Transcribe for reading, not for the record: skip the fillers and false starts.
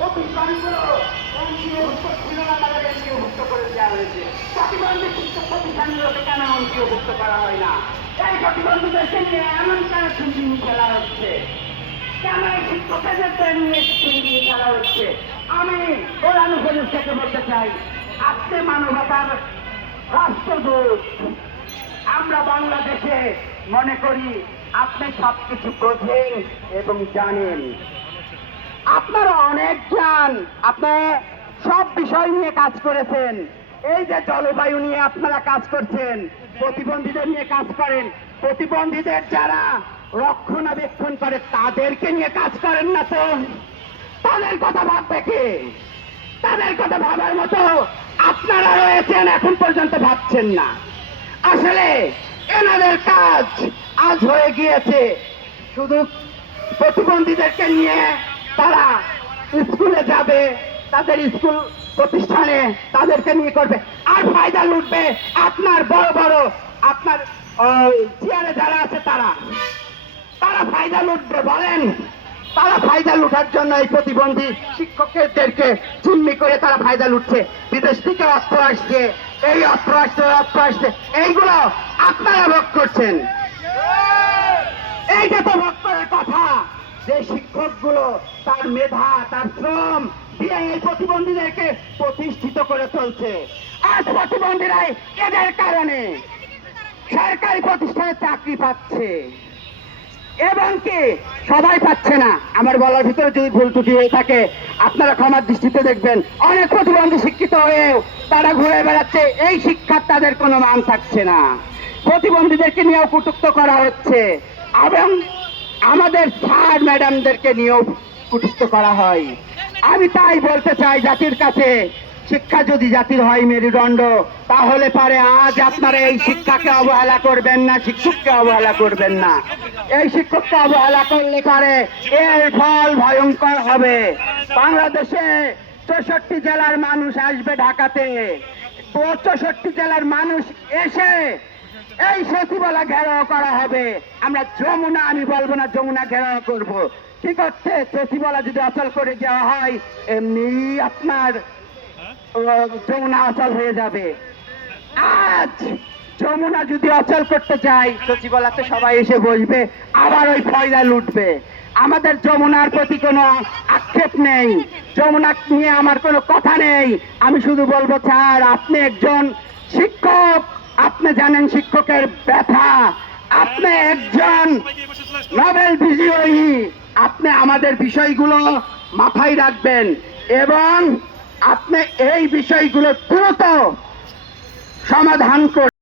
প্রতিষ্ঠানগুলো এনজিওভুক্ত ছিল না, তাদের এনজিওভুক্ত করে দেওয়া হয়েছে। প্রতিবন্ধী শিক্ষক প্রতিষ্ঠানগুলোকে কেন এনজিওভুক্ত করা হয় না? এই প্রতিবন্ধীদেরকে নিয়ে এমন কেন ছুটি খেলা হচ্ছে? কেন এই শিক্ষকদের নিয়ে ছুটি খেলা হচ্ছে? আমি কোরআন শরীফ থেকে বলতে চাই, আপনি মানবতার রাষ্ট্রদূত। আমরা বাংলাদেশে মনে করি আপনি সবকিছু বোঝেন এবং জানেন। আপনারা অনেক জ্ঞান, আপনি সব বিষয় নিয়ে কাজ করেছেন। এই যে জলবায়ু নিয়ে আপনারা কাজ করছেন, প্রতিবন্ধীদের নিয়ে কাজ করেন। প্রতিবন্ধীদের যারা রক্ষণাবেক্ষণ করে তাদেরকে নিয়ে কাজ করেন না তো? তাদের কথা ভাববে কে? তাদের কথা ভাবার মতো আপনারা রয়েছেন, এখন পর্যন্ত ভাবছেন না। আসলে এনাদের কাজ আজ হয়ে গিয়েছে শুধু প্রতিবন্ধীদেরকে নিয়ে তারা স্কুলে যাবে, তাদের স্কুল প্রতিষ্ঠানে তাদেরকে নিয়ে করবে, আর ফায়দা লুটবে আপনার বড় বড় আপনার চেয়ারে যারা আছে তারা ফায়দা লুটবে। বলেন, তারা ফায়দা লুটার জন্য এই প্রতিবন্ধী শিক্ষকদেরকে জিম্মি করে তারা ফায়দা লুটছে। বিদেশ থেকে অস্ত্র আসছে, এই অস্ত্র আসছে, এইগুলো আপনারা ভোগ করছেন। এইটা তো ভোগ করার কথা যে শিক্ষকগুলো তার মেধা, তার শ্রম দিয়ে এই প্রতিবন্ধীদেরকে প্রতিষ্ঠিত করে চলছে। আজ প্রতিবন্ধীরাই এদের কারণে সরকারি প্রতিষ্ঠানে চাকরি পাচ্ছে, এবং কি সবাই পাচ্ছে না। আমার বলার ভিতরে যদি ভুল ত্রুটি হয়ে থাকে আপনারা ক্ষমার দৃষ্টিতে দেখবেন। অনেক প্রতিবন্ধী শিক্ষিত হয়েও তারা ঘুরে বেড়াচ্ছে, এই শিক্ষার তাদের কোনো মান থাকছে না। প্রতিবন্ধীদেরকে নিয়েও কটূক্ত করা হচ্ছে, এবং আমাদের স্যার ম্যাডামদেরকে নিয়েও কটূক্ত করা হয়। আমি তাই বলতে চাই জাতির কাছে, শিক্ষা যদি জাতির হয় মেরুদণ্ড, তাহলে পারে আজ আপনারা এই শিক্ষাকে অবহেলা করবেন না, শিক্ষককে অবহেলা করবেন না। এই শিক্ষককে অবহেলা করলে পারে এর ফল ভয়ঙ্কর হবে। বাংলাদেশে 64 জেলার মানুষ আসবে ঢাকাতে, 64 জেলার মানুষ এসে এই সচিবালয় ঘেরাও করা হবে। আমরা যমুনা, আমি বলবো না যমুনা ঘেরাও করব, কি করতে সচিবালয় যদি অচল করে দেওয়া হয়, এমনি আপনার যমুনা অচল হয়ে যাবে। আজ যমুনা যদি অচল করতে চাই, সচিবালয়তে সবাই এসে বসবে, আবার ওই ফয়দা লুটবে। আমাদের যমুনার প্রতি কোনো আক্ষেপ নেই, যমুনা নিয়ে আমার কোনো কথা নেই। আমি শুধু বলবো স্যার, আপনি একজন শিক্ষক, আপনি জানেন শিক্ষকের ব্যথা, আপনি একজন নোবেল বিজয়ী, আপনি আমাদের বিষয়গুলো মাথায় রাখবেন এবং আপনি এই বিষয়গুলো দ্রুত সমাধান করবেন।